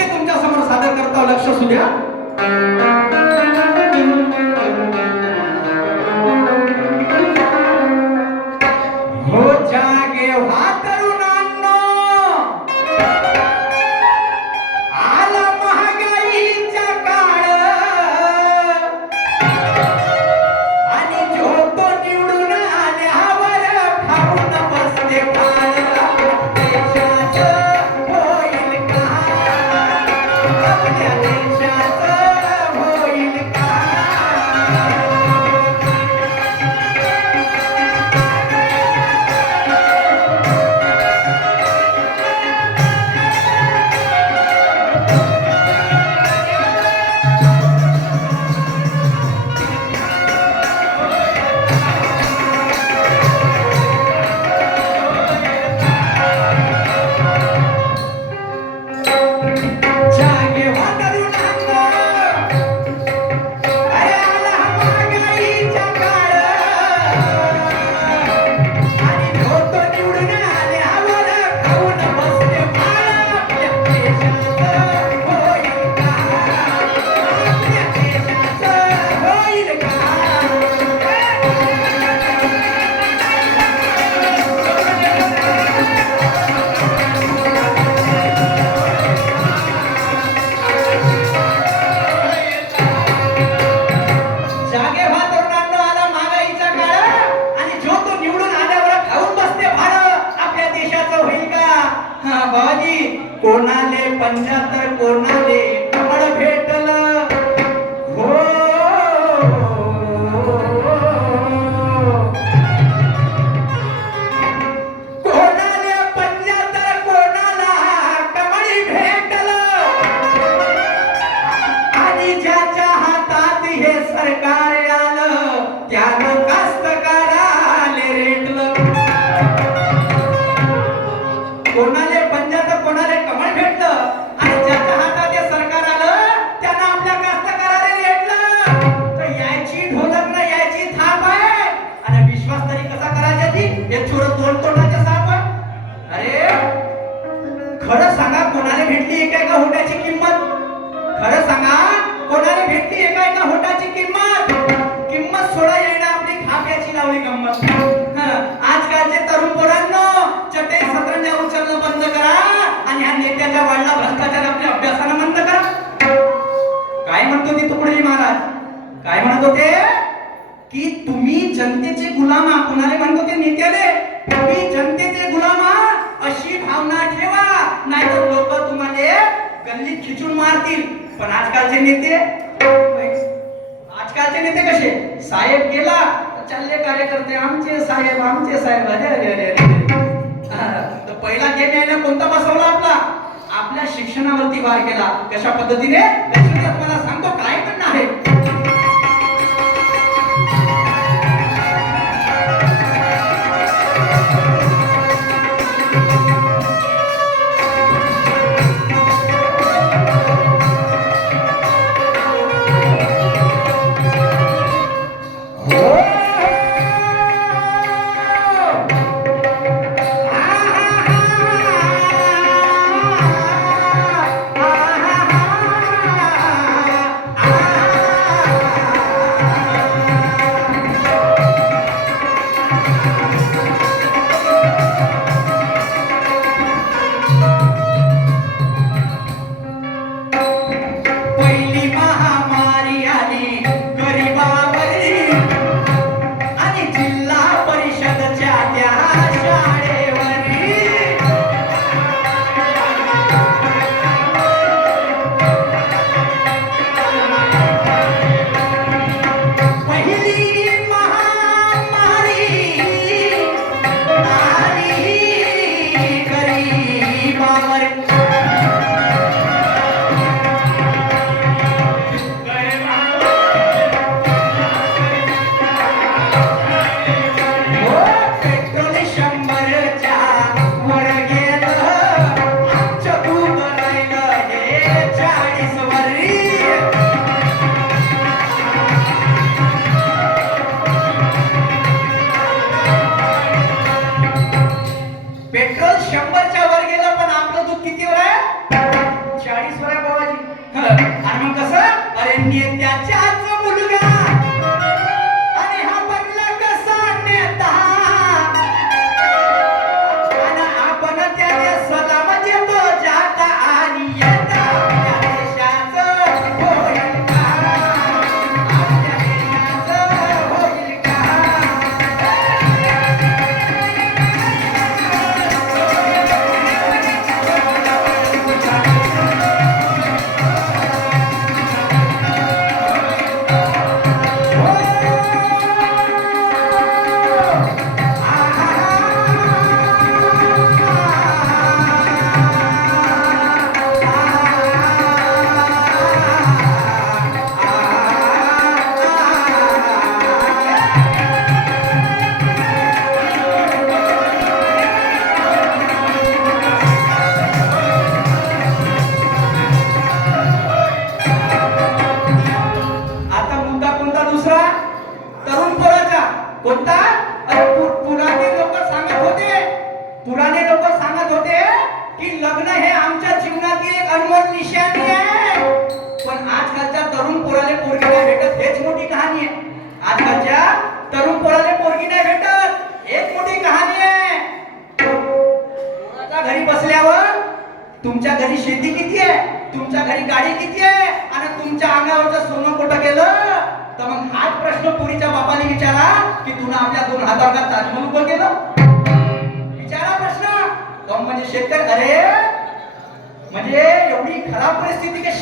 ते तुमच्यासमोर सादर करता लक्ष असू द्या. हो जागे वाच Thank you. 75 गंमत आजकालचे तरुण पोरांनो चटे सतरंजा उचलणं बंद करा आणि ह्या नेत्याच्या वाढला भ्रष्टाचार आपल्या अभ्यासानं बंद करा. काय म्हणतो ते तुकडोजी महाराज? काय म्हणत होते? की तुम्ही जनतेचे गुलाम कुणाले म्हणतो ते नेत्याले? तुम्ही जनतेचे गुलाम अशी भावना ठेवा. नाहीतर लोक तुम्हाला गल्लीत खिचून मारतील. पण आजकालचे नेते? आजकालचे नेते कसे? साहेब गेला चालले कार्यकर्ते आमचे साहेब आमचे साहेब अरे अरे अरे अरे. पहिला गेम यायला कोणता बसवला आपला? आपल्या शिक्षणावरती वार केला. कशा पद्धतीने? सांगतो.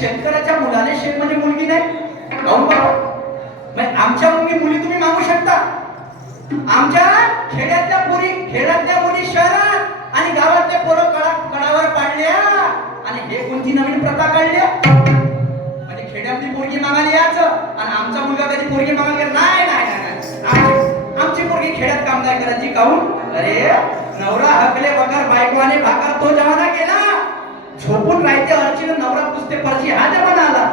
शेतकऱ्याच्या मुलाने शेत म्हणजे मुलगी नाही? काहून आमच्या मुली मुली तुम्ही मागू शकता. आमच्या खेड्यातल्या मुली खेड्यातल्या मुली शहरात आणि गावातल्या पोरं कडा कडावर पाडल्या आणि हे कोणती नवीन प्रथा काढल्या? म्हणजे खेड्यातली पोरगी मागायला यायचं आणि आमचा मुलगा कधी पोरगी मागायला नाही नाही नाही, आमची- पोरगी खेड्यात काम नाही करायची काहून? अरे नवरा हकले बगर बायकोने भाकर तो जमाना गेला. झोपून राहते अर्चीन नवरा पुसते परची हा जमाना आला.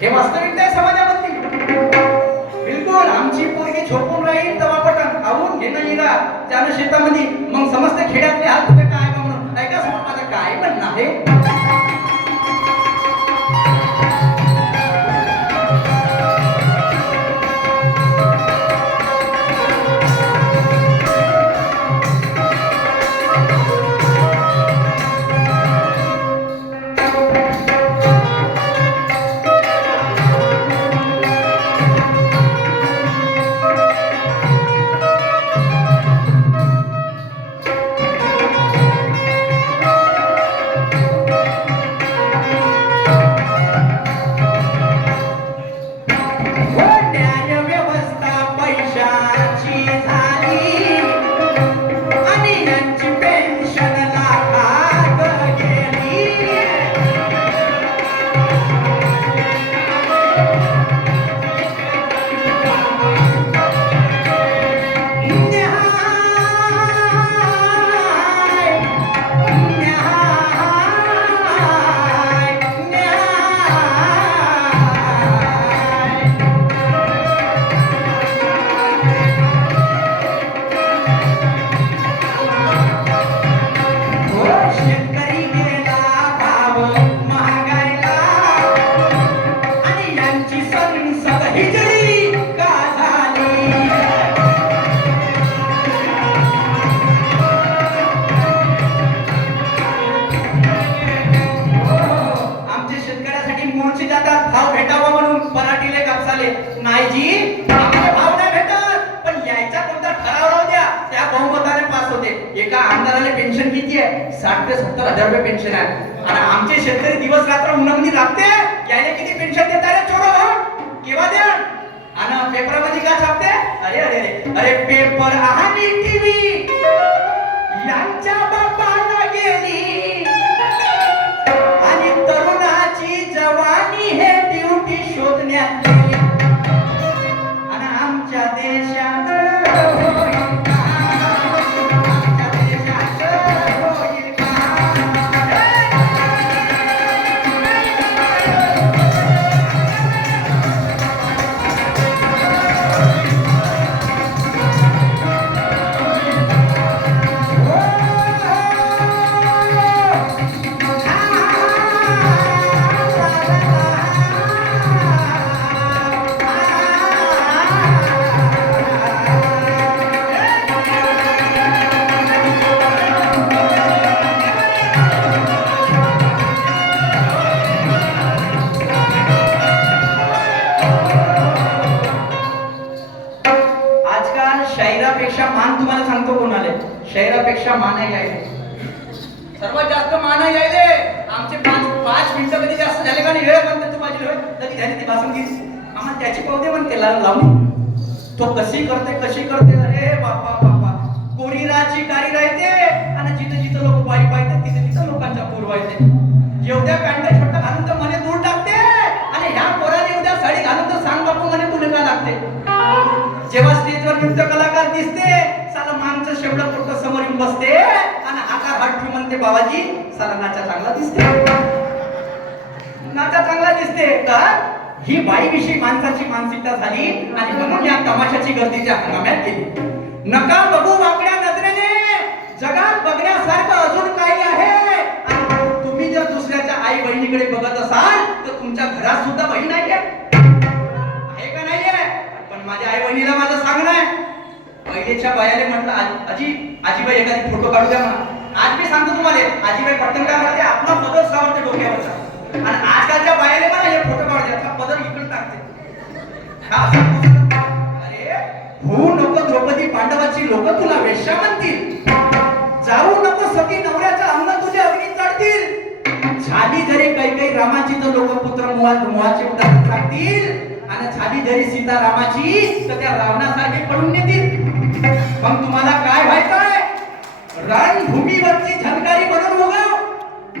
हे वास्तविकता आहे समाजामधली बिलकुल आमची पोरगी झोपून राहील तर वापटन खाऊन घेणं येणार त्यानं शेतामध्ये मग समजते खेड्यातले हात तुझे काय म्हणून. ऐका समोर माझं काय म्हणणं आहे साठ ते सत्तर हजार रुपये पेन्शन आहे. आणि आमचे शेतकरी दिवस रात्र उन्हामध्ये लागते याने किती पेन्शन देत रे चोरो केव्हा द्या? आणि पेपरामध्ये का छापते? अरे अरे अरे अरे पेपर आणि टीव्ही. यांच्या बापाला गेली. शहरापेक्षा मान तुम्हाला सांगतो कोणाला? शहरापेक्षा मान यायले. सर्वात जास्त मान यायले. आमचे पाच पाच मिनिटं कधी जास्त झाले का? वेळ म्हणतात तू माझी वेळ. कधी झाली ती भाषण घेस आम्हाला त्याची पावते केला. लावून तो कशी करते कशी करते अरे बापा बापा. कोणी राजी कारी राहते. आणि जिथं जिथं लोक बाई पाहिजे तिथे तिथं लोकांचा पूर व्हायचे. जेवढ्या पॅन्ट दिसते. साला मागचं शेवडं पोट समोर येऊन बसते. आणि आकार हात म्हणते बाबाजी साला नाचा चांगला दिसते. नाचा चांगला दिसते. तर ही बाईविषयी माणसाची मानसिकता झाली आणि म्हणून या तमाशाची गर्दीच्या हंगाम्यात गेली नका बघू वाकड्या नजरेने. जगात बघण्यासारखं अजून काही आहे. आणि तुम्ही जर दुसऱ्याच्या आई बहिणीकडे बघत असाल तर तुमच्या घरात सुद्धा बहीण आहे का नाहीये? पण माझ्या आई बहिणीला माझं सांगणं आहे. महिलेच्या बायाने म्हटलं आजी आजीबाई एखादी फोटो काढू द्या म्हणा. आज मी सांगतो तुम्हाला आजीबाई पटकन काय म्हणते आपला पदर सावरते डोक्यावरचा. आणि आजकालच्या बायाने मला हे फोटो काढू द्या आपला पदर इकडे टाकते. अरे होऊ नको द्रौपदी पांडवाची लोक तुला वेश्या म्हणतील. जाऊ नको सती नवऱ्याचं अंग तुझे अग्नी चढतील झाली जरी काही काही रामाची तर लोक पुत्र मुळात मुळाचे उदाहरण सांगतील आणि झाली जरी सीता रामाची तर त्या रावणासारखे पडून नेतील. मग तुम्हाला काय व्हायचंय? रणभूमीवरची झनकारी बनून उगव.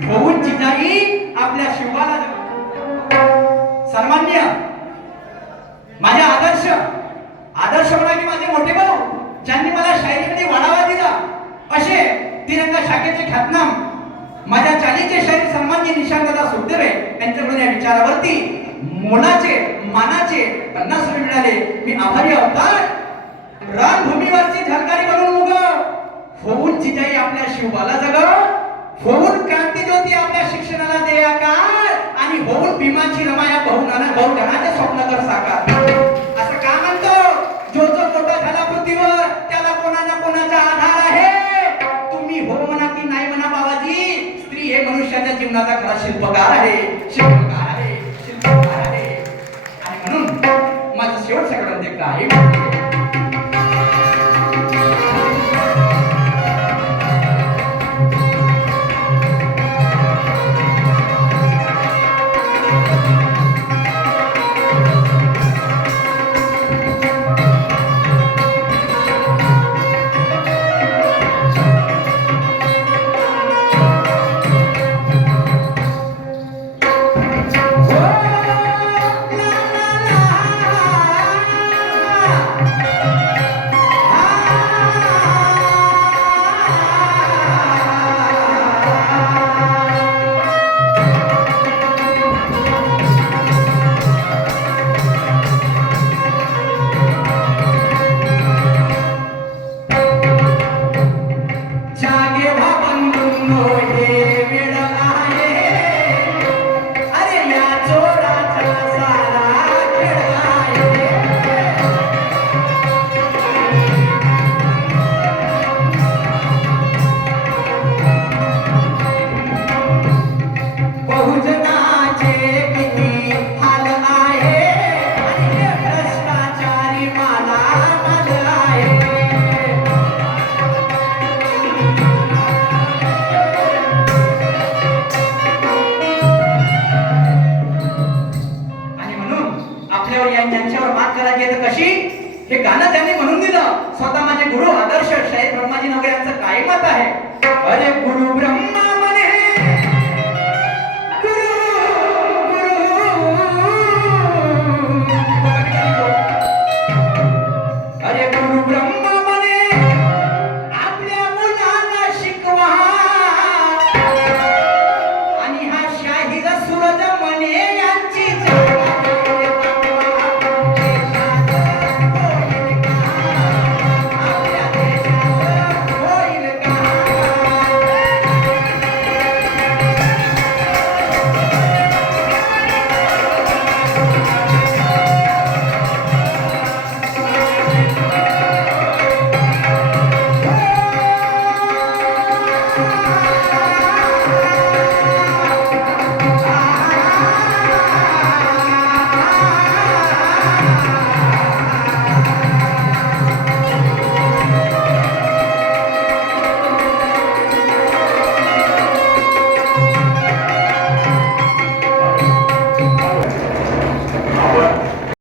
होऊन जिजाई आपल्या शिवाला सन्मान्य माझे आदर्श आदर्श म्हणा की माझे मोठे भाऊ ज्यांनी मला शायरीमध्ये वाढावा दिला असे तिरंगा शाखेचे ख्यातनाम माझ्या चालीचे शाहीर सन्मान्य निशांतदा सुखदेवे यांच्याकडून या विचारावरती मोलाचे मानाचे पन्नास रुपये मिळाले. मी आभारी अवतार रणभूमीवरची झलकारी बनून उग. होऊन जिजाई आपल्या शिवबाला जगव होऊन क्रांती ज्योती आपल्या शिक्षणाला दे आकार आणि होऊन भीमाची रमाया बहुनाना बहुधनाचे स्वप्न कर साकार. असं का म्हणतो? जो जो मोठा झाला पृथ्वीवर त्याला कोणाचा कोणाचा आधार आहे? तुम्ही हो म्हणा की नाही म्हणा बाबाजी स्त्री हे मनुष्याच्या जीवनाचा खरा शिल्पकार आहे. You?